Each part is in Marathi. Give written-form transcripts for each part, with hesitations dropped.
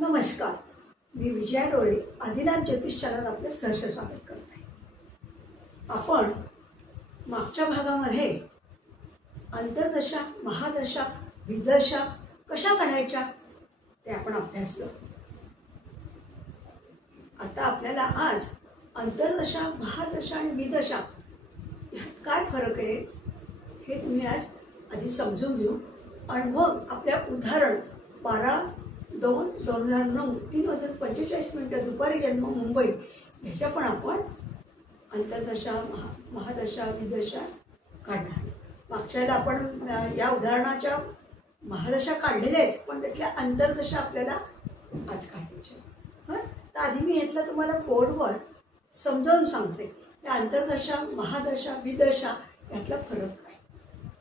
नमस्कार, मी विजया डोळे आदिनाथ ज्योतिष चॅनल आपले सहर्ष स्वागत करते. आपण मागच्या भागामध्ये अंतर्दशा, महादशा, विदशा कशा काढायच्या ते आपण अभ्यासलं. आता आपल्याला आज अंतर्दशा, महादशा आणि विदशा ह्यात काय फरक आहे हे तुम्ही आज आधी समजून घेऊ आणि मग आपल्या उदाहरण 12/2/2009 3:45 दुपारी जन्म मुंबई ह्याच्या पण आपण अंतर्दशा, महादशा, विदशा काढणार. मागच्या वेळेला आपण या उदाहरणाच्या महादशा काढलेल्या आहेत, पण त्यातल्या अंतर्दशा आपल्याला आज काढायच्या. तर आधी मी ह्यातलं तुम्हाला बोर्डवर समजावून सांगते की अंतर्दशा, महादशा, विदशा यातला फरक काय.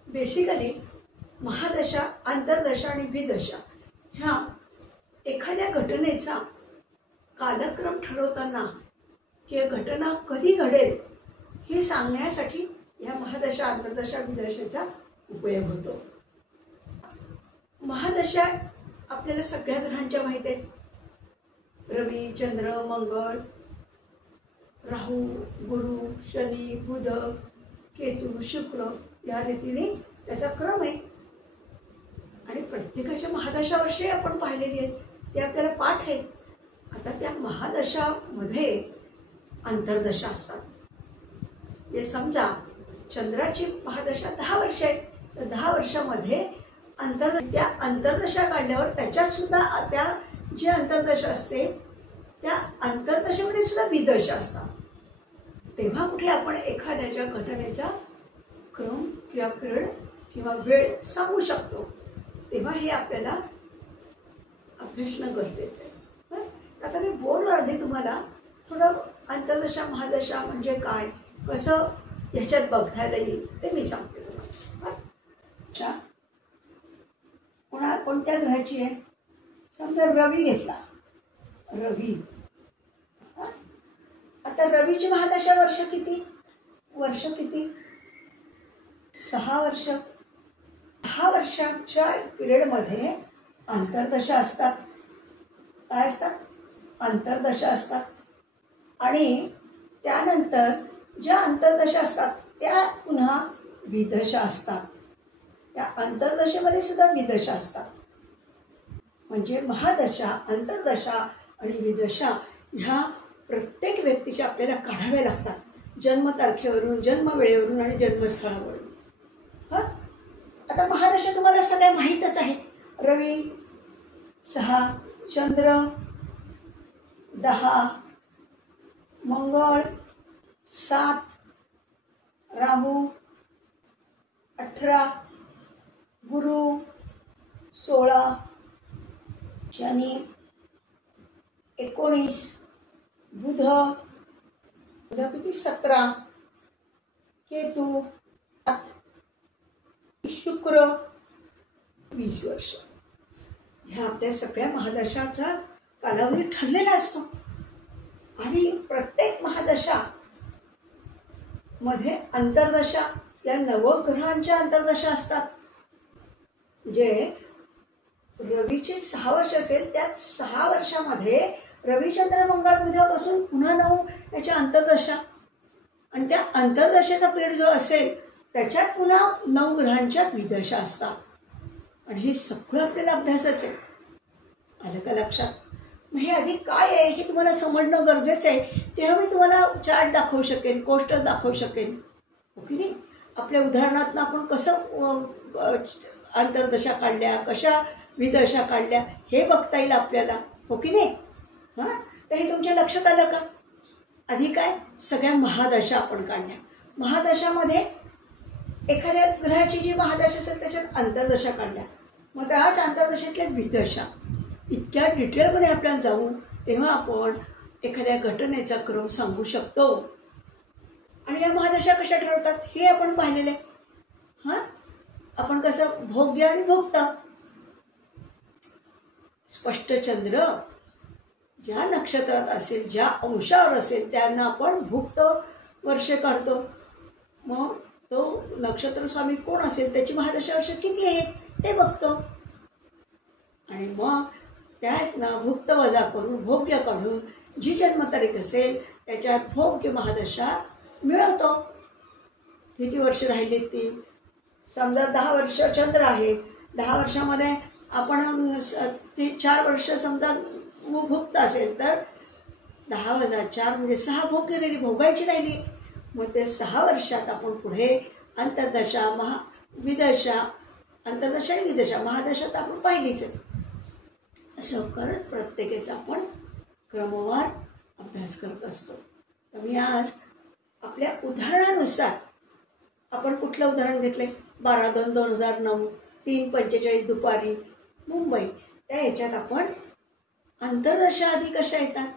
बेसिकली महादशा, अंतर्दशा आणि विदशा ह्या एखाद्या घटनेचा कालक्रम ठरवताना की घटना कधी घडेल हे सांगण्यासाठी या महादशा, अंतर्दशा, विदशेचा उपयोग होतो. महादशा आपल्याला सगळ्या ग्रहांच्या माहिती आहेत. रवी, चंद्र, मंगळ, राहू, गुरु, शनी, बुध, केतू, शुक्र या रीतीने त्याचा क्रम आहे. आणि प्रत्येकाच्या महादशावर्षी आपण पाहिलेली आहेत, ते आपल्याला पाठ आहे. आता त्या महादशामध्ये अंतर्दशा असतात. हे समजा चंद्राची महादशा 10 वर्ष आहे, तर 10 वर्षामध्ये त्या अंतर्दशा काढल्यावर त्याच्यात सुद्धा त्या जी अंतर्दशा असते त्या अंतर्दशेमध्ये सुद्धा विदशा असतात. तेव्हा कुठे आपण एखाद्याच्या घटनेचा क्रम किंवा पिरियड किंवा वेळ सांगू शकतो, तेव्हा हे आपल्याला अभ्यासणं गरजेचं आहे. आता मी बोर्डवर आधी तुम्हाला थोडं अंतर्दशा, महादशा म्हणजे काय, कसं ह्याच्यात बघायला येईल ते मी सांगते तुम्हाला. अच्छा, कोणत्या ग्रहाची आहे? समजा रवी घेतला. रवी, आता रवीची महादशा वर्ष किती? 6 वर्ष. 10 वर्षाच्या पिरियडमध्ये अंतर्दशा असतात. काय असतात? अंतर्दशा असतात. आणि त्यानंतर ज्या अंतर्दशा असतात त्या पुन्हा विदशा असतात. त्या अंतर्दशेमध्ये सुद्धा विदशा असतात. म्हणजे महादशा, अंतर्दशा आणि विदशा ह्या प्रत्येक व्यक्तीच्या आपल्याला काढाव्या लागतात, जन्मतारखेवरून, जन्मवेळेवरून आणि जन्मस्थळावरून. आता महादशा तुम्हाला सगळ्या माहीतच आहे. रवी 6, चंद्र 10, मंगळ 7, राहू 18, गुरु 16, शनी 19, बुध किती 17, केतू 7, शुक्र 20 वर्ष. ह्या आपल्या सगळ्या महादशाचा कालावधी ठरलेला असतो. आणि प्रत्येक महादशा मध्ये अंतर्दशा या नवग्रहांच्या अंतर्दशा असतात. म्हणजे रवीचे 6 वर्ष असेल, त्यात 6 वर्षामध्ये रवी, चंद्र, मंगळ, बुधापासून पुन्हा 9 याच्या अंतर्दशा. आणि त्या अंतर्दशेचा पिरियड जो असेल त्याच्यात पुन्हा 9 ग्रहांच्या विदशा असतात. आणि हे सगळं आपल्याला अभ्यासाचं आहे. आलं का लक्षात? मग हे आधी काय आहे हे तुम्हाला समजणं गरजेचं आहे. तेव्हा मी तुम्हाला चार्ट दाखवू शकेन, कोष्टक दाखवू शकेन. ओके नाही? आपल्या उदाहरणातून आपण कसं अंतर्दशा काढल्या, कशा विदशा काढल्या हे बघता येईल आपल्याला. ओके नाही? तर हे तुमच्या लक्षात आलं का? आधी काय, सगळ्या महादशा आपण काढल्या. महादशामध्ये एखाद्या ग्रहाची जी महादशा असेल त्याच्यात अंतर्दशा काढल्या. मग त्याच अंतर्दशेतल्या विदशा इतक्या डिटेलमध्ये आपल्याला जाऊन तेव्हा आपण एखाद्या घटनेचा क्रम सांगू शकतो. आणि या महादशा कशा ठरवतात हे आपण पाहिलेलं आहे. आपण कसं भोग्य आणि भोगता. स्पष्ट चंद्र ज्या नक्षत्रात असेल, ज्या अंशावर असेल त्यांना आपण भुक्त वर्ष काढतो. मग तो नक्षत्र स्वामी कोण असेल, त्याची महादशा वर्ष किती आहेत ते बघतो. आणि मग त्यात ना भुक्त वजा करून भोग्य काढून जी जन्मतारीख असेल त्याच्यात भोग्य महादशा मिळवतो. किती वर्ष राहिली ती? समजा 10 वर्ष चंद्र आहे, 10 वर्षामध्ये आपण ती 4 वर्ष समजा भुक्त असेल तर 10 वजा 4 म्हणजे 6 भोग्य राहिली, भोगायची राहिली. मग ते 6 वर्षात आपण पुढे अंतर्दशा विदशा, अंतर्दशा आणि विदशा, महादशा तर आपण पाहिलीच आहे. असं करत प्रत्येकाचा आपण क्रमवार अभ्यास करत असतो. तर मी आज आपल्या उदाहरणानुसार, आपण कुठलं उदाहरण घेतलं? 12/2/2009, 3:45 दुपारी मुंबई. त्या ह्याच्यात आपण अंतर्दशा आधी कशा येतात,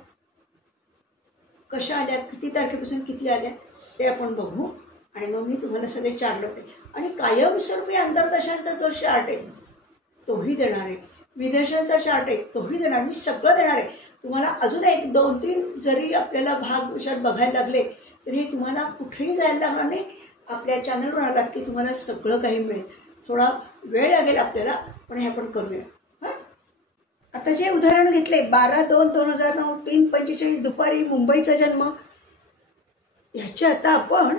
कशा आल्या, किती तारखेपासून किती आल्या ते आपण बघू. आणि मग मी तुम्हाला सगळे चार्ट होते. आणि कायमस्वरूपी अंतर्दशांचा जो चार्ट आहे तोही देणार आहे, विदेशांचा चार्ट आहे तोही देणार, मी सगळं देणार आहे तुम्हाला. अजून 1, 2, 3 जरी आपल्याला भाग विचार बघायला लागले तरी तुम्हाला कुठेही जायला लागणार नाही. आपल्या चॅनलवर आलात की तुम्हाला सगळं काही मिळेल. थोडा वेळ लागेल आपल्याला, पण हे आपण करूया. हां, आता जे उदाहरण घेतले 12/2/2009, 3:45 दुपारी मुंबईचा जन्म, ह्याचे आता आपण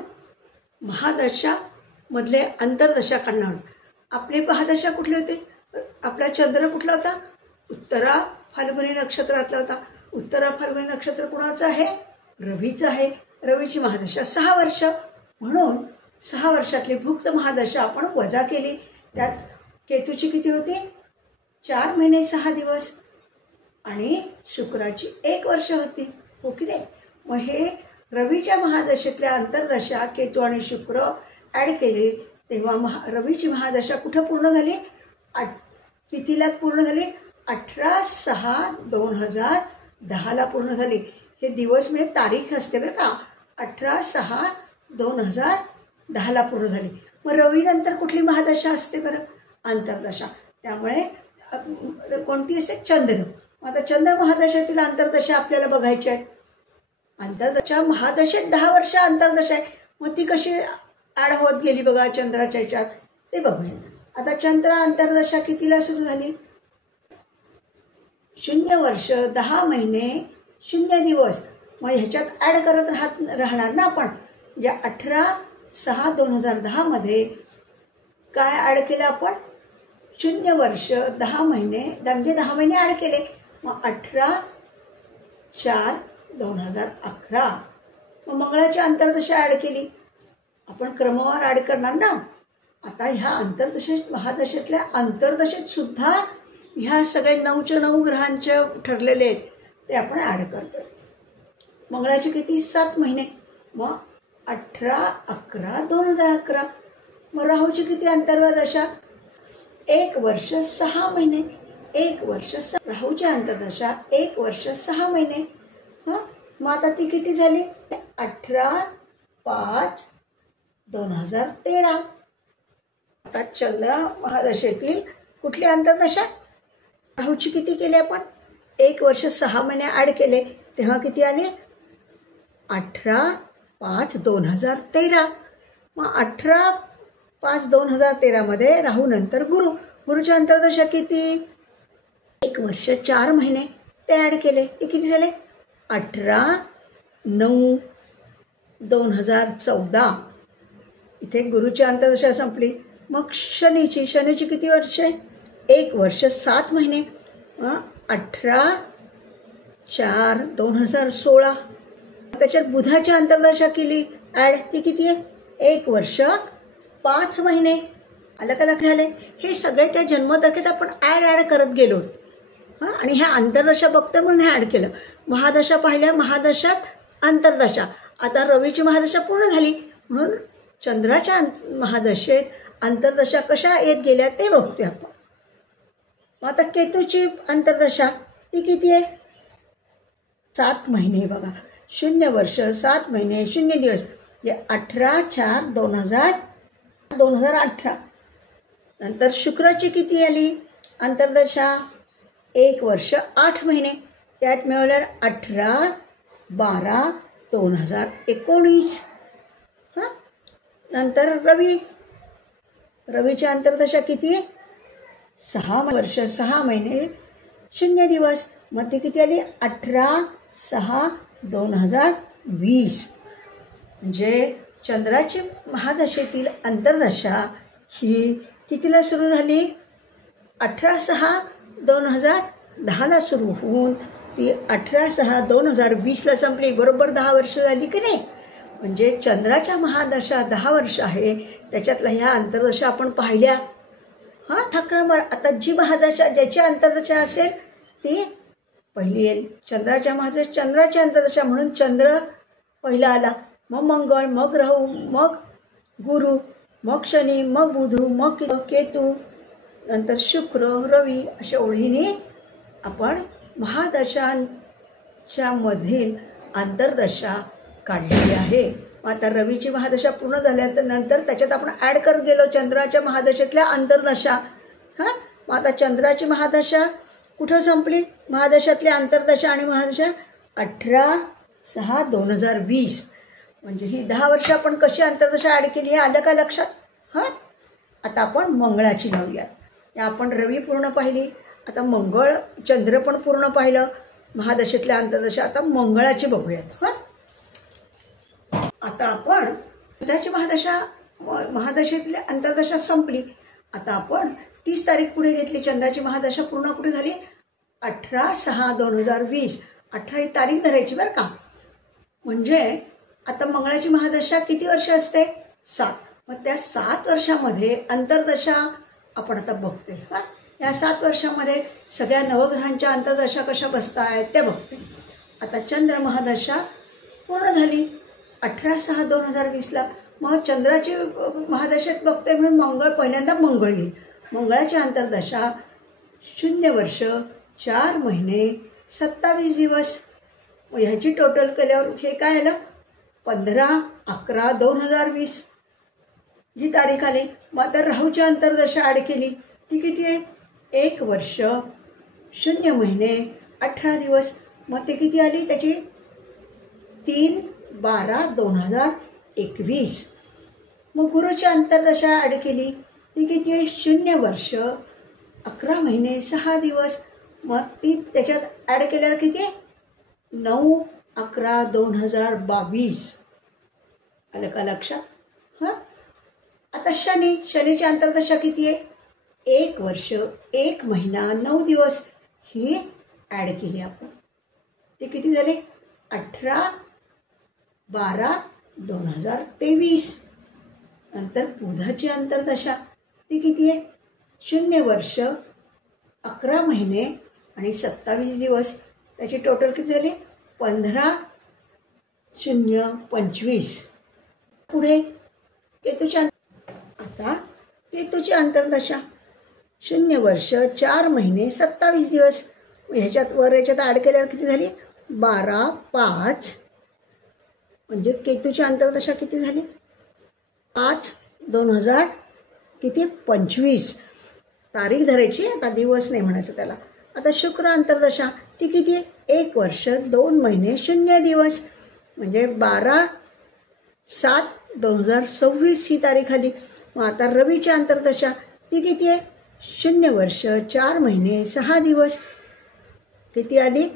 महादशा मधले अंतर्दशा काढणार. आपले महादशा कुठले होते? आपला चंद्र कुठला होता? उत्तरा फाल्गुनी नक्षत्रातला होता. उत्तरा फाल्गुनी नक्षत्र कोणाचं आहे? रवीचं आहे. रवीची महादशा 6 वर्ष. म्हणून 6 वर्षातली भुक्त महादशा आपण वजा केली. त्यात केतूची किती होती? 4 महिने 6 दिवस. आणि शुक्राची 1 वर्ष होती. हो की नाही? मग हे रवीच्या महादशेतल्या अंतर्दशा केतू आणि शुक्र ॲड केले तेव्हा रवीची महादशा कुठं पूर्ण झाली? कितीला पूर्ण झाली? 18/6/2010 पूर्ण झाली. हे दिवस म्हणजे तारीख असते बरं का. 18/6/2010 पूर्ण झाली. मग रवीनंतर कुठली महादशा असते बरं? अंतर्दशा. त्यामुळे कोणती असते? चंद्र. आता चंद्र महादशेतील अंतर्दशा आपल्याला बघायची आहे. अंतर्दशा महादशेत 10 वर्ष अंतर्दशा आहे. मग ती कशी ॲड होत गेली बघा चंद्राच्या ह्याच्यात, ते बघूया. आता चंद्र अंतर्दशा कितीला सुरू झाली? 0 वर्ष 10 महिने 0 दिवस. मग ह्याच्यात ॲड करत राहणार ना आपण. म्हणजे 18/6/2010 मध्ये काय ॲड केलं आपण? 0 वर्ष 10 महिने, म्हणजे 10 महिने ॲड केले. मग 18/4/2011. मग मंगळाची अंतर्दशा ॲड केली. आपण क्रमवार ॲड करणार ना. आता ह्या अंतर्दशेत महादशेतल्या अंतर्दशेत सुद्धा ह्या सगळे 9च्या 9 ग्रहांचे ठरलेले आहेत ते आपण ॲड करतो. मंगळाचे किती? 7 महिने. मग 18/11/2011. मग राहूची किती अंतर्दशा? 1 वर्ष 6 महिने. 1 वर्ष राहूची अंतर्दशा 1 वर्ष 6 महिने. हां, मग आता ती किती झाली? 18/5/2013. आता चंद्र महादशेतील कुठली अंतर्दशा? राहूची किती केली आपण? 1 वर्ष 6 महिने ॲड केले तेव्हा किती आले? 18/5/2013. मग 18/5/2013 मध्ये राहू नंतर गुरु. गुरुची अंतर्दशा किती? 1 वर्ष 4 महिने. ते ॲड केले, ते किती झाले? 18/9/2014. इथे गुरुची अंतर्दशा संपली. मग शनीची किती वर्ष आहे? 1 वर्ष 7 महिने. 18/4/2016. त्याच्यात बुधाची अंतर्दशा केली ॲड, ती किती आहे? 1 वर्ष 5 महिने. आलं का लक्षात? झाले? हे सगळे त्या जन्मतारखेत आपण ॲड करत गेलो. हां, आणि ह्या अंतर्दशा बघतो म्हणून हे ॲड केलं. महादशा पाहिल्या, महादशात अंतर्दशा. आता रवीची महादशा पूर्ण झाली म्हणून चंद्राच्या महादशेत अंतर्दशा कशा येत गेल्या ते बघतोय आपण. मग आता केतूची अंतर्दशा ती किती आहे? 7 महिने. बघा, 0 वर्ष 7 महिने 0 दिवस. म्हणजे 18/4/2018. नंतर शुक्राची किती आली अंतर्दशा? 1 वर्ष 8 महिने. त्यात मिळवलं 18/12/2019. हां, नंतर रवीची अंतर्दशा किती आहे? 6 वर्ष 6 महिने शून्य दिवस. मग ती किती आली? 18/6/2020. म्हणजे चंद्राची महादशेतील अंतर्दशा ही कितीला सुरू झाली? 18/6/2010ला सुरू होऊन ती 18/6/2020ला संपली. बरोबर 10 वर्ष झाली की नाही? म्हणजे चंद्राच्या महादशा 10 वर्ष आहे. त्याच्यातल्या ह्या अंतर्दशा आपण पाहिल्या. ठाकरमार. आता जी महादशा ज्याची अंतर्दशा असेल ती पहिली येईल. चंद्राची अंतर्दशा म्हणून चंद्र पहिला आला, मग मंगळ, मग राहू, मग गुरु, मग शनी, मग बुध, मग केतू, नंतर शुक्र, रवी, अशा ओळीने आपण महादशांच्या मधील अंतर्दशा काढलेली आहे. मग आता रवीची महादशा पूर्ण झाल्यानंतर त्याच्यात आपण ॲड करत गेलो चंद्राच्या महादशेतल्या अंतर्दशा. मग आता चंद्राची महादशा कुठं संपली? महादशातली अंतर्दशा आणि महादशा 18/6/2020. म्हणजे ही 10 वर्ष आपण कशी अंतर्दशा ॲड केली हे आलं का लक्षात? आता आपण मंगळाची लावूयात. आपण रवी पूर्ण पाहिली, आता मंगळ चंद्र पण पूर्ण पाहिलं महादशेतल्या अंतर्दशा. आता मंगळाची बघूयात. आता आपण चंद्राची महादशेतली अंतर्दशा संपली. आता आपण 30 तारीख पुढे घेतली. चंद्राची महादशा पूर्ण कुठे झाली? 18/6/2020. 18 ही तारीख धरायची बरं का. म्हणजे आता मंगळाची महादशा किती वर्ष असते? 7. मग त्या 7 वर्षामध्ये अंतर्दशा आपण आता बघतोय. या 7 वर्षामध्ये सगळ्या नवग्रहांच्या अंतर्दशा कशा बसत आहेत त्या बघतोय. आता चंद्र महादशा पूर्ण झाली 18/6/2020ला. मग चंद्राची महादशेत बघतोय म्हणून मंगळ पहिल्यांदा मंगळ येईल. मंगळाची अंतर्दशा 0 वर्ष 4 महिने 27 दिवस. मग ह्याची टोटल केल्यावर हे काय आलं? 15/11/2020 ही तारीख आली. मग आता राहूची अंतर्दशा ॲड केली. ती किती आहे? 1 वर्ष 0 महिने 18 दिवस. मग ते किती आली त्याची? 3/12/2021. मग गुरुची अंतर्दशा ॲड केली. ती किती आहे? 0 वर्ष 11 महिने 6 दिवस. मग ती त्याच्यात ॲड केल्यावर किती आहे? 9/11/2022. आलं का लक्षात? आता शनीची अंतर्दशा किती आहे? 1 वर्ष 1 महिना 9 दिवस. ही ॲड केली आपण. ते किती झाले? 18/12/2023. नंतर बुधाची अंतर्दशा ती किती आहे? 0 वर्ष 11 महिने आणि 27 दिवस. त्याची टोटल किती झाली? 15/0/25. पुढे केतूची अंतर्दशा 0 वर्ष 4 महिने 27 दिवस. ह्याच्यात ॲड केल्यावर किती झाली? 12/5. म्हणजे केतूची अंतर्दशा किती झाली? 5/2025. तारीख धरायची, आता दिवस नाही म्हणायचं त्याला. आता शुक्र अंतर्दशा ती किती आहे? 1 वर्ष 2 महिने 0 दिवस. म्हणजे 12/7/2026 ही तारीख आली. मग आता रवीची अंतर्दशा ती किती आहे? 0 वर्ष 4 महिने 6 दिवस. किती आली?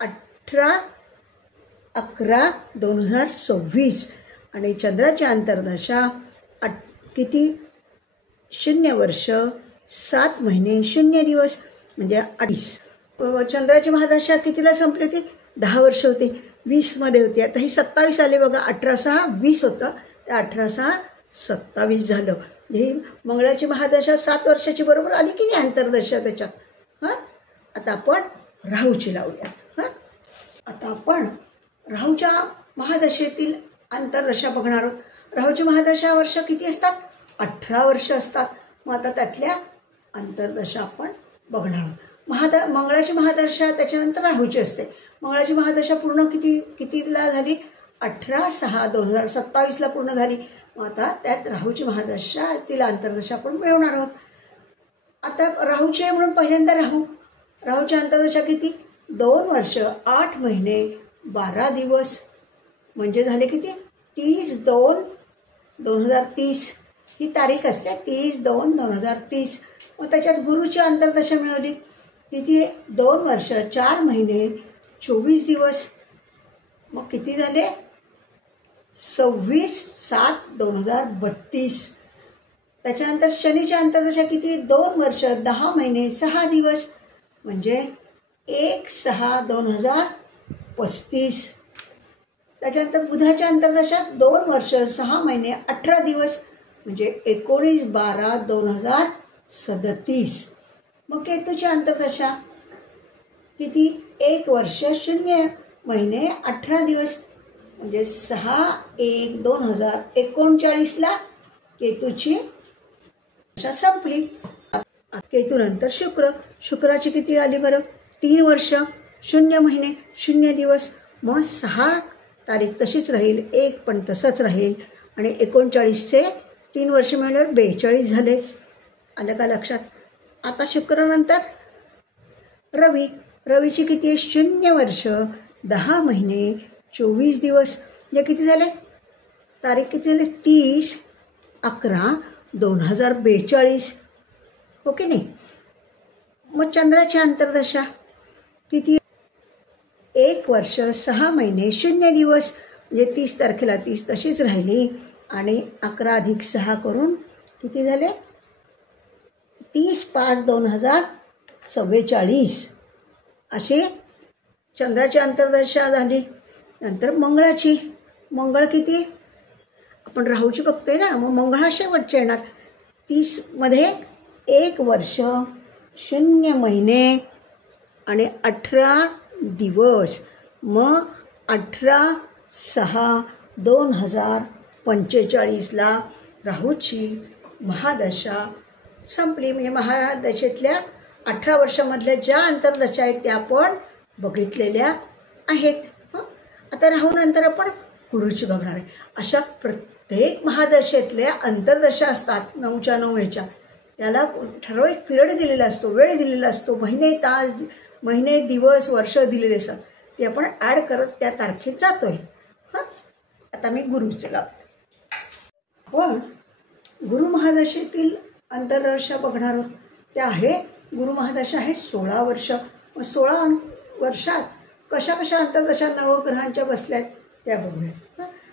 18/11/2026. आणि चंद्राची अंतर्दशा किती? 0 वर्ष 7 महिने 0 दिवस. म्हणजे 28. चंद्राची महादशा कितीला संपली होती? 10 वर्ष होती. 20मध्ये होती. आता ही 27 आली बघा. 18/6/20 होतं, ते 18/6/27 झालं. ही मंगळाची महादशा 7 वर्षाची बरोबर आली की नाही अंतर्दशा त्याच्यात. आता आपण राहूची लावूया. आता आपण राहूच्या महादशेतील अंतर्दशा बघणार आहोत. राहूची महादशा वर्ष किती असतात? 18 वर्ष असतात. मग आता त्यातल्या अंतर्दशा आपण बघणार आहोत. मंगळाची महादशा त्याच्यानंतर राहूची असते. मंगळाची महादशा पूर्ण कितीला झाली? 18/6/2027ला पूर्ण झाली. मग आता त्यात राहूची महादशा तिला अंतर्दशा आपण मिळवणार आहोत. आता राहूची आहे म्हणून पहिल्यांदा राहूची अंतर्दशा किती? 2 वर्ष 8 महिने 12 दिवस. म्हणजे झाले किती? 30/2/2030 ही तारीख असते. 30/2/2030. मग त्याच्यात गुरुची अंतर्दशा मिळवली. किती आहे? 2 वर्ष 4 महिने 24 दिवस. मग किती झाले? 26/7/2032. त्याच्यानंतर शनीच्या अंतर्दशा किती? 2 वर्ष 10 महिने 6 दिवस, म्हणजे 1/6/2035. त्याच्यानंतर बुधाच्या अंतर्दशा 2 वर्ष 6 महिने 18 दिवस, म्हणजे 19/12/2037. मग केतूच्या अंतर्दशा किती? 1 वर्ष 0 महिने 18 दिवस, म्हणजे 6/1/2039ला केतूची दशा संपली. केतूनंतर शुक्राची किती आली बरं? 3 वर्ष 0 महिने 0 दिवस, मग 6 तारीख तशीच राहील, 1 पण तसंच राहील, आणि 39चे 3 वर्ष मिळाल्यावर 42 झाले. आलं का लक्षात? आता शुक्रानंतर रवीची किती आहे? 0 वर्ष 10 महिने 24 दिवस, म्हणजे किती झाले? तारीख किती झाले? 30/11/2042. हो की नाही? मग चंद्राची अंतर्दशा किती? 1 वर्ष 6 महिने 0 दिवस, म्हणजे 30 तारखेला 30 तशीच राहिली, आणि 11 + 6 करून किती झाले? 30/5/2044 असे चंद्राची अंतर्दशा झाली. नंतर मंगळ किती? आपण राहूची बघतोय ना, मग मंगळ हा शेवटचे येणार. 30मध्ये 1 वर्ष 0 महिने आणि 18 दिवस, मग 18/6/2045ला राहूची महादशा संपली. म्हणजे महादशेतल्या 18 वर्षामधल्या ज्या अंतर्दशा आहेत त्या आपण बघितलेल्या आहेत. आता राहूनंतर आपण गुरुची बघणार आहे. अशा प्रत्येक महादशेतल्या अंतर्दशा असतात 9च्या 9 ह्याच्या, त्याला ठराविक पिरियड दिलेला असतो, वेळ दिलेला असतो, महिने, तास, महिने, दिवस, वर्ष दिलेले असतात. ते आपण ॲड करत त्या तारखेत जातोय. आता मी गुरुचे लावते. पण गुरु महादशेतील अंतर्दशा बघणार आहोत. त्या आहे, गुरु महादशा आहे 16 वर्ष. मग 16 वर्षात कशा अंतर्दशा नवग्रहांच्या बसल्यात त्या बघूया.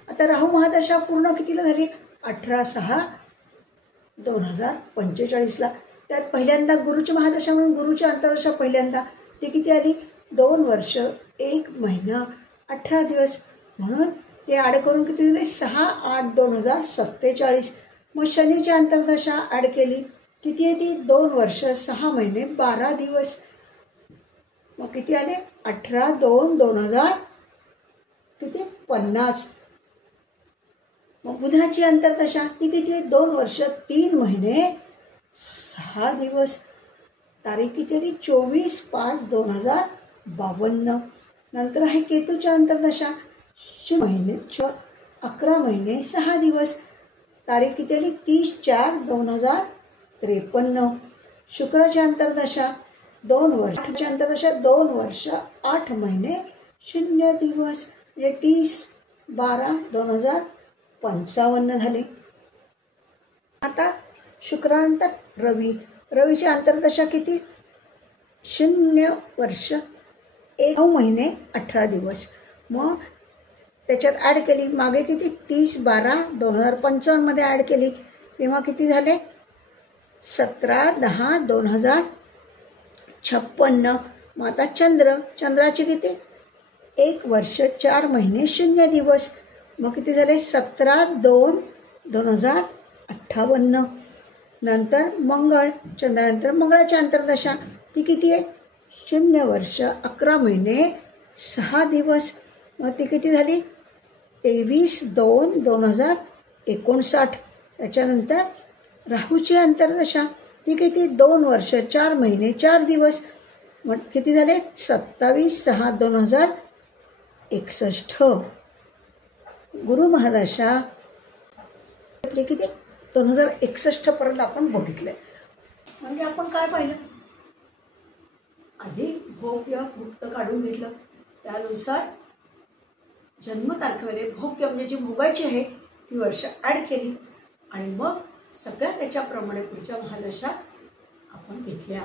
आता राहू महादशा पूर्ण कितीला झाली? 18/6/2045ला. त्यात पहिल्यांदा गुरुची महादशा म्हणून गुरुची अंतर्दशा पहिल्यांदा ती किती आली? 2 वर्ष 1 महिना 18 दिवस, म्हणून ते ॲड करून किती झाले? 6/8/2047. मग शनीची अंतर्दशा ॲड केली, किती आहे ती? 2 वर्ष 6 महिने 12 दिवस, मग किती आले? 18/2/2050. मग बुधाची अंतर्दशा ती किती आहे? 2 वर्ष 3 महिने 6 दिवस, तारीख किती आली? 24/5/2052. नंतर आहे केतूच्या अंतर्दशा 11 महिने 6 दिवस, तारीख किती आली? 30/4/2053. शुक्राची अंतर्दशा 2 वर्ष 8 महिने 0 दिवस, म्हणजे 30/12/2055 झाले. आता शुक्रानंतर रवीची अंतर्दशा किती? 0 वर्ष 1 महिने 18 दिवस, मग त्याच्यात ॲड केली, मागे किती? 30/12/2055 ॲड केली, तेव्हा किती झाले? 17/10/2056. मग आता चंद्राची किती? 1 वर्ष 4 महिने 0 दिवस, मग किती झाले? 17/2/2058. नंतर चंद्रानंतर मंगळाची अंतर्दशा ती किती आहे? 0 वर्ष 11 महिने 6 दिवस, मग ती किती झाली? 23/2/2059. त्याच्यानंतर राहूची अंतर्दशा ती किती? 2 वर्ष 4 महिने 4 दिवस, मग किती झाले? 27/6/2061. गुरु महादशा आपली किती? 2061 पर्यंत आपण बघितलं. म्हणजे आपण काय पाहिलं? आधी भोग किंवा भुक्त काढून घेतलं, त्यानुसार जन्मतारखेमध्ये भोग किंवा म्हणजे जी भोगायची आहे ती वर्ष ॲड केली, आणि मग सगळ्या त्याच्याप्रमाणे पुढच्या महादशा आपण घेतल्या.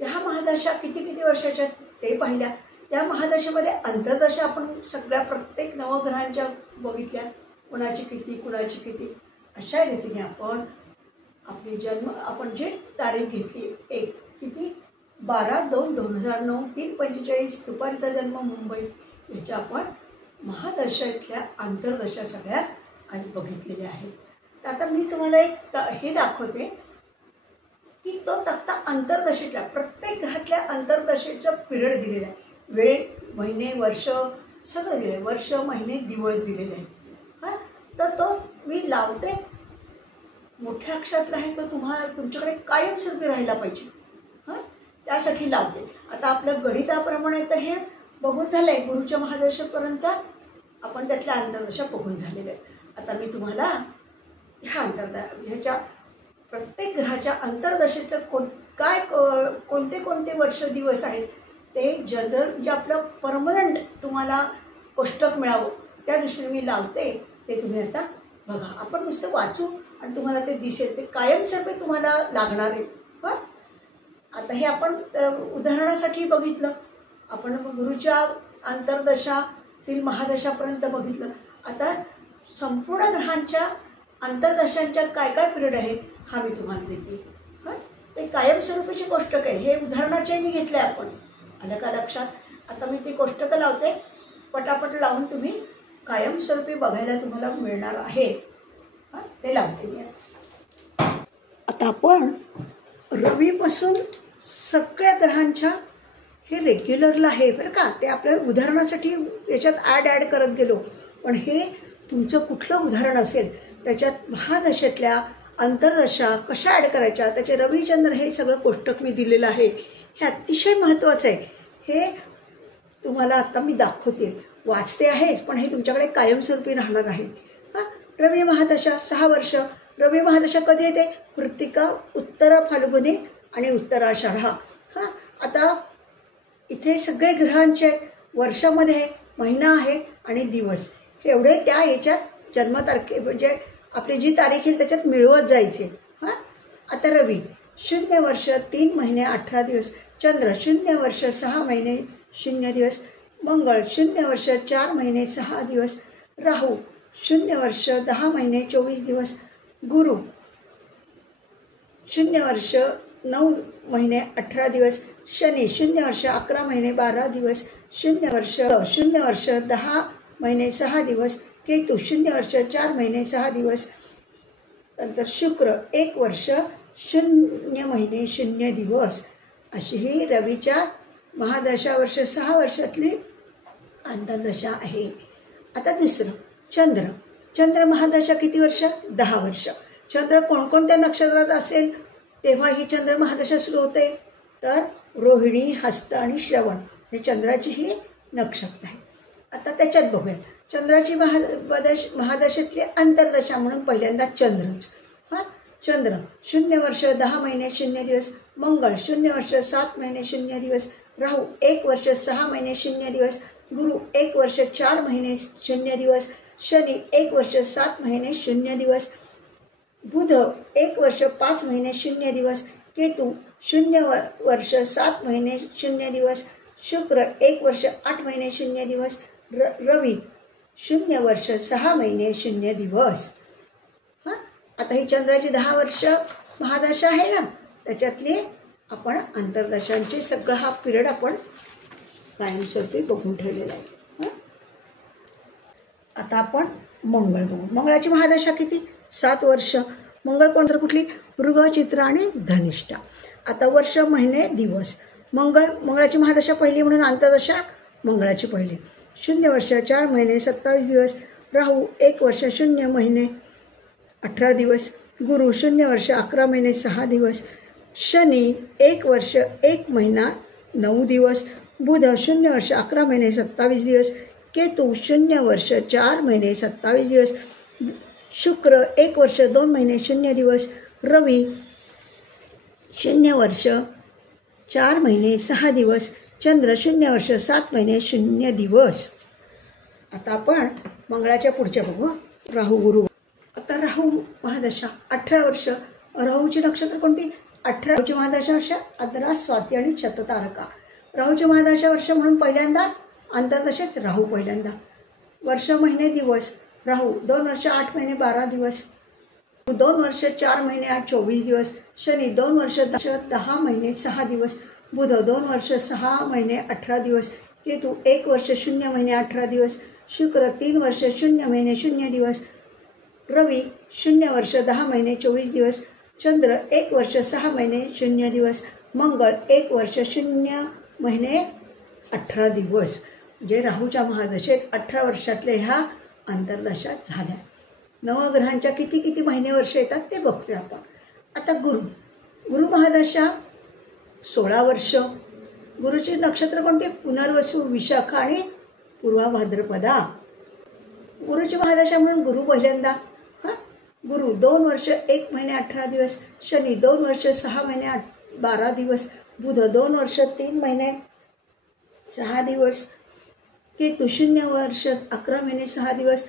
त्या महादशा किती किती वर्षाच्या ते पाहिल्या. त्या महादशेमध्ये अंतर्दशा आपण सगळ्या प्रत्येक नवग्रहांच्या बघितल्या, कुणाची किती अशा रीतीने आपण आपली आपण जी तारीख घेतली एक किती 12/2/2009 3:45 दुपारचा जन्म मुंबई, याच्या आपण महादशातल्या अंतर्दशा सगळ्यात आज बघितलेल्या आहेत. तर आता मी तुम्हाला एक हे दाखवते की तो तक्ता अंतर्दशेतल्या प्रत्येक ग्रहातल्या अंतर्दशेचं पिरियड दिलेला आहे. वेळ, महिने, वर्ष सगळं दिलं आहे. वर्ष, महिने, दिवस दिलेले आहेत. हां, तर तो मी लावते. मोठ्या अक्षरातला आहे तो तुमच्याकडे कायमस्वरूपी राहिला पाहिजे. हां, त्यासाठी लावते. आता आपलं गणिताप्रमाणे तर हे बघून झालं आहे. गुरुच्या महादशेपर्यंत आपण त्यातल्या अंतर्दशा बघून झालेल्या आहेत. आता मी तुम्हाला ह्याच्या प्रत्येक ग्रहाच्या अंतर्दशेचं कोणते वर्ष दिवस आहेत ते जनरल जे आपलं परमनंट तुम्हाला कोष्टक मिळावं त्या दृष्टीने मी लावते. ते तुम्ही आता बघा. आपण नुसतं वाचू आणि तुम्हाला ते दिसेल, ते कायमस्वरूपी तुम्हाला लागणार आहे. पण आता हे आपण उदाहरणासाठी बघितलं. आपण गुरुच्या अंतर्दशातील महादशापर्यंत बघितलं. आता संपूर्ण ग्रहांच्या अंतर्दशांच्या काय काय पिरियड आहे हा मी तुम्हाला देते. हां, ते कायमस्वरूपीची कोष्टक आहे. हे उदाहरणाच्याही घेतलं आहे आपण. आलं का लक्षात? आता मी ती कोष्टकं लावते. पटापट लावून तुम्ही कायमस्वरूपी बघायला तुम्हाला मिळणार आहे. हां, ते लावते मी. आता आपण रवीपासून सगळ्या ग्रहांच्या हे रेग्युलरला आहे बरं का. ते आपल्या उदाहरणासाठी याच्यात ॲड करत गेलो. पण हे तुमचं कुठलं उदाहरण असेल त्याच्यात महादशेतल्या अंतर्दशा कशा ॲड करायच्या, त्याचे रविचंद्र हे सगळं कोष्टक मी दिलेलं आहे. हे अतिशय महत्त्वाचं आहे. हे तुम्हाला आता मी दाखवते. वाचते आहेच पण हे तुमच्याकडे कायमस्वरूपी राहणार आहे. हां, रवी महादशा 6 वर्ष. रवी महादशा कधी येते? कृत्तिका, उत्तरा फाल्गुनी आणि उत्तराषाढा. हां, आता इथे सगळे ग्रहांचे वर्षामध्ये महिना आहे आणि दिवस हे एवढे त्या याच्यात जन्मतारखे म्हणजे आपली जी तारीख येईल त्याच्यात मिळवत जायचे. हां, आता रवी 0 वर्ष 3 महिने 18 दिवस. चंद्र 0 वर्ष 6 महिने 0 दिवस. मंगळ 0 वर्ष 4 महिने 6 दिवस. राहू 0 वर्ष 10 महिने 24 दिवस. गुरु 0 वर्ष 9 महिने 18 दिवस. शनी 0 वर्ष 11 महिने 12 दिवस. 0 वर्ष 10 महिने 6 दिवस. केतू 0 वर्ष 4 महिने 6 दिवस. नंतर शुक्र 1 वर्ष 0 महिने 0 दिवस. अशी ही रवीच्या महादशा वर्ष 6 वर्षातली अंतर्दशा आहे. आता दुसरं चंद्र महादशा किती वर्ष? 10 वर्ष. चंद्र कोणकोणत्या नक्षत्रात असेल तेव्हा ही चंद्र महादशा सुरू होते? तर रोहिणी, हस्त आणि श्रवण हे चंद्राची ही नक्षत्र आहे. आता त्याच्यात बघूया चंद्राची महादशेतली अंतर्दशा म्हणून पहिल्यांदा चंद्रच. हां, चंद्र 0 वर्ष 10 महिने 0 दिवस. मंगळ 0 वर्ष 7 महिने 0 दिवस. राहू 1 वर्ष 6 महिने 0 दिवस. गुरु 1 वर्ष 4 महिने 0 दिवस. शनी 1 वर्ष 7 महिने 0 दिवस. बुध 1 वर्ष 5 महिने 0 दिवस. केतू 0 वर्ष 7 महिने 0 दिवस. शुक्र 1 वर्ष 8 महिने 0 दिवस. रवी 0 वर्ष 6 महिने 0 दिवस. हां, आता ही चंद्राची 10 वर्ष महादशा आहे ना, त्याच्यातली आपण अंतर्दशांचे सगळं हा पिरियड आपण कायमस्वरूपी बघून ठेवलेला आहे. आता आपण मंगळ बघू. मंगळाची महादशा किती? 7 वर्ष. मंगळ कोणतं कुठली? मृग, चित्र आणि धनिष्ठा. आता वर्ष, महिने, दिवस. मंगळाची महादशा पहिली म्हणून अंतर्दशा मंगळाची पहिली. 0 वर्ष 4 महिने 27 दिवस. राहू 1 वर्ष 0 महिने 18 दिवस. गुरु 0 वर्ष 11 महिने 6 दिवस. शनी 1 वर्ष 1 महिना 9 दिवस. बुध 0 वर्ष 11 महिने 27 दिवस. केतू 0 वर्ष 4 महिने 27 दिवस. शुक्र 1 वर्ष 2 महिने 0 दिवस. रवी 0 वर्ष 4 महिने 6 दिवस. चंद्र 0 वर्ष 7 महिने 0 दिवस. आता आपण मंगळाच्या पुढच्या बघू. राहू गुरु. आता राहू महादशा 18 वर्ष. राहूची नक्षत्र कोणती? राहूची महादशा वर्ष आद्रा, स्वाती आणि शततारका. राहूची महादशा वर्ष म्हणून पहिल्यांदा अंतर्दशेत राहू पहिल्यांदा. वर्ष, महिने, दिवस. राहू 2 वर्ष 8 महिने 12 दिवस. 2 वर्ष 4 महिने 8 24 दिवस. शनी 2 वर्ष 10 महिने 6 दिवस. बुध 2 वर्ष 6 महिने 18 दिवस. केतू 1 वर्ष 0 महिने 18 दिवस. शुक्र 3 वर्ष 0 महिने 0 दिवस. रवी 0 वर्ष 10 महिने 24 दिवस. चंद्र 1 वर्ष 6 महिने 0 दिवस. मंगळ 1 वर्ष 0 महिने 18 दिवस. म्हणजे राहूच्या महादशेत 18 वर्षातल्या ह्या अंतर्दशा झाल्या. नवग्रहांच्या किती महिने वर्ष येतात ते बघतोय आपण. आता गुरु महादशा 16 वर्ष. गुरुचे नक्षत्र कोणते? पुनर्वसू, विशाखा आणि पूर्वा भाद्रपदा. गुरुची महादशा म्हणून गुरु पहिल्यांदा. गुरु 2 वर्ष 1 महिने 18 दिवस. शनी 2 वर्ष 6 महिने 12 दिवस. बुध 2 वर्ष 3 महिने 6 दिवस. केतू 0 वर्ष 11 महिने 6 दिवस.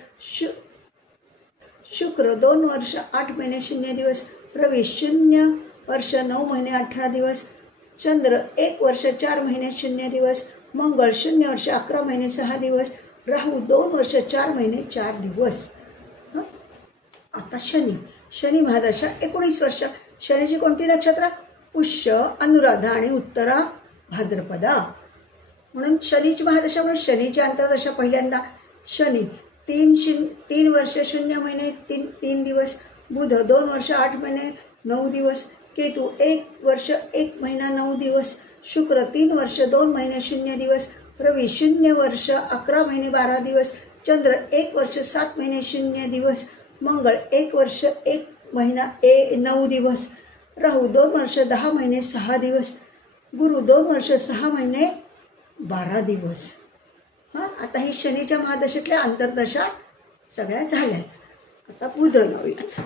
शुक्र 2 वर्ष 8 महिने 0 दिवस. रवी 0 वर्ष 9 महिने 18 दिवस. चंद्र 1 वर्ष 4 महिने 0 दिवस. मंगळ 0 वर्ष 11 महिने 6 दिवस. राहू 2 वर्ष 4 महिने 4 दिवस. आता शनी महादशा 19 वर्ष. शनीची कोणती नक्षत्र? पुष्य, अनुराधा आणि उत्तरा भाद्रपदा. म्हणून शनीची महादशा म्हणून शनीची अंतर्दशा पहिल्यांदा. शनी 3 वर्ष 0 महिने 3 दिवस. बुध 2 वर्ष 8 महिने 9 दिवस. केतू 1 वर्ष 1 महिना 9 दिवस. शुक्र 3 वर्ष 2 महिने 0 दिवस. रवी 0 वर्ष 11 महिने 12 दिवस. चंद्र 1 वर्ष 7 महिने 0 दिवस. मंगळ 1 वर्ष 1 महिना 9 दिवस. राहू 2 वर्ष 10 महिने 6 दिवस. गुरु 2 वर्ष 6 महिने 12 दिवस. आता ही शनीच्या महादशेतल्या अंतर्दशा सगळ्या झाल्यात. आता बुध नव्यात.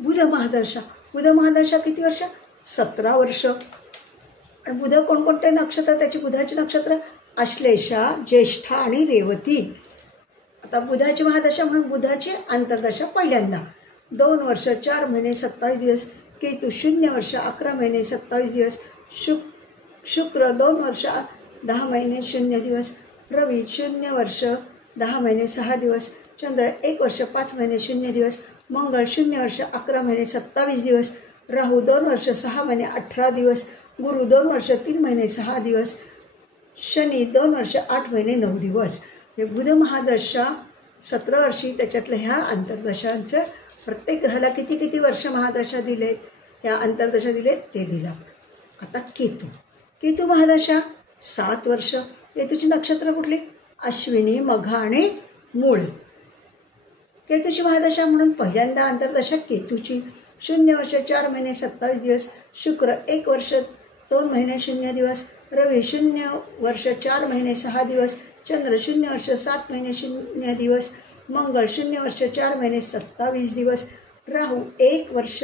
बुध महादशा किती वर्ष? 17 वर्ष. आणि बुध कोणकोणते नक्षत्र? त्याची बुधाची नक्षत्र आश्लेषा, ज्येष्ठा आणि रेवती. आता बुधाची महादशा म्हणून बुधाची अंतर्दशा पहिल्यांदा. 2 वर्ष 4 महिने 27 दिवस. केतू 0 वर्ष 11 महिने 27 दिवस. शुक्र 2 वर्ष 10 महिने 0 दिवस. रवी 0 वर्ष 10 महिने 6 दिवस. चंद्र 1 वर्ष 5 महिने 0 दिवस. मंगळ 0 वर्ष 11 महिने 27 दिवस. राहू 2 वर्ष 6 महिने 18 दिवस. गुरु 2 वर्ष 3 महिने 6 दिवस. शनी 2 वर्ष 8 महिने 9 दिवस. हे बुध महादशा 17 वर्षी. त्याच्यातल्या ह्या अंतर्दशांचं प्रत्येक ग्रहाला किती वर्ष महादशा दिले, ह्या अंतर्दशा दिले ते दिला. आता केतू महादशा 7 वर्ष. केतूची नक्षत्र कुठली? अश्विनी, मघा आणि मूळ. केतूची महादशा म्हणून पहिल्यांदा अंतर्दशा केतूची. 0 वर्ष 4 महिने 27 दिवस. शुक्र 1 वर्ष 2 महिने 0 दिवस. रवी 0 वर्ष 4 महिने 6 दिवस. चंद्र 0 वर्ष 7 महिने 0 दिवस. मंगळ 0 वर्ष 4 महिने 27 दिवस. राहू 1 वर्ष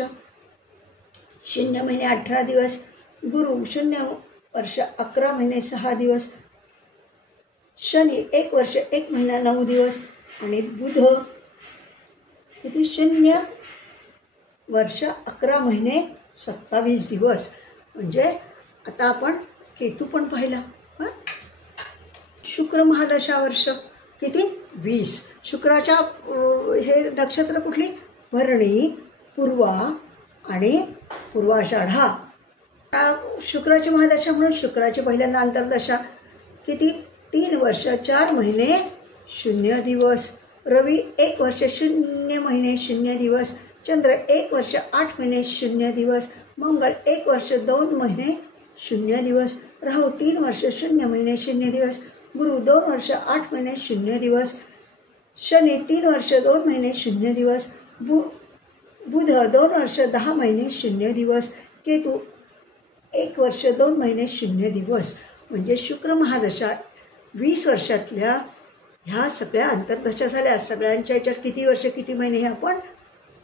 0 महिने 18 दिवस. गुरु 0 वर्ष 11 महिने 6 दिवस. शनी 1 वर्ष 1 महिना 9 दिवस. आणि बुध किती? 0 वर्ष 11 महिने 27 दिवस. म्हणजे आता आपण केतू पण पाहिला. शुक्र महादशा वर्ष किती? 20. शुक्राच्या हे नक्षत्र कुठली? भरणी, पूर्वा आणि पूर्वाषाढा. शुक्राची महादशा म्हणून शुक्राची पहिल्यांदा अंतर्दशा किती? 3 वर्ष 4 महिने 0 दिवस. रवी 1 वर्ष 0 महिने 0 दिवस. चंद्र 1 वर्ष 8 महिने 0 दिवस. मंगळ 1 वर्ष 2 महिने 0 दिवस. राहू 3 वर्ष 0 महिने 0 दिवस. गुरु 2 वर्ष 8 महिने 0 दिवस. शनी 3 वर्ष 2 महिने 0 दिवस. बुध 2 वर्ष 10 महिने 0 दिवस. केतू 1 वर्ष 2 महिने 0 दिवस. म्हणजे शुक्र महादशा 20 वर्षातल्या ह्या सगळ्या अंतर्दशा झाल्या. सगळ्यांच्या याच्यात किती वर्ष किती महिने हे आपण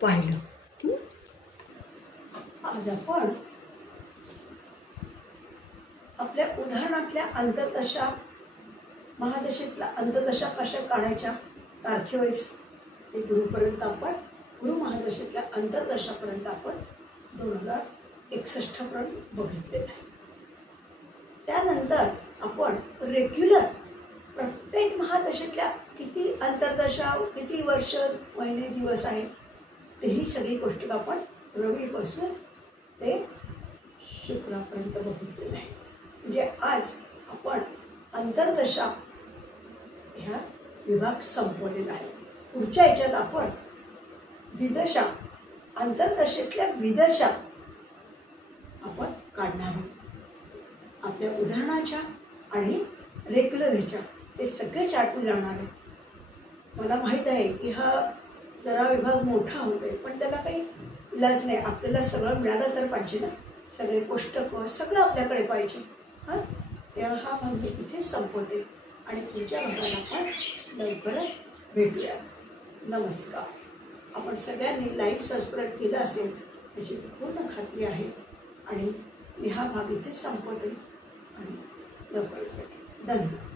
पाहिलं. आज आपण आपल्या उदाहरणातल्या अंतर्दशा, महादशेतल्या अंतर्दशा कशा काढायच्या तारखेवेळेस ते गुरुपर्यंत आपण, गुरु महादशेतल्या अंतर्दशापर्यंत आपण 2000 61 पर्यंत बघितलेलं आहे. त्यानंतर आपण रेग्युलर प्रत्येक महादशेतल्या किती अंतर्दशा, किती वर्ष, महिने, दिवस आहे तेही सगळी गोष्टी आपण रवीपासून ते शुक्रापर्यंत बघितलेलं आहे. म्हणजे आज आपण अंतर्दशा ह्या विभाग संपवलेला आहे. पुढच्या याच्यात आपण विदशा, अंतर्दशेतल्या विदशा आपण काढणार आहोत. आपल्या उदाहरणाच्या आणि रेग्युलर ह्याच्या हे सगळे चार्ट मी लावणार आहे. मला माहीत आहे की हा जरा विभाग मोठा होतोय, पण त्याला काही इलाज नाही. आपल्याला सगळं मिळालं तर पाहिजे ना, सगळे पुस्तकं सगळं आपल्याकडे पाहिजे. हां, तेव्हा हा भाग मी इथेच संपवते आणि पुढच्या भागाला आपण लवकरच भेटूया. नमस्कार. आपण सगळ्यांनी लाईक सबस्क्राईब केलं असेल याची पूर्ण खात्री आहे आणि मी हा भाग इथेच संपवते आणि लवकरच भेटेल. धन्यवाद.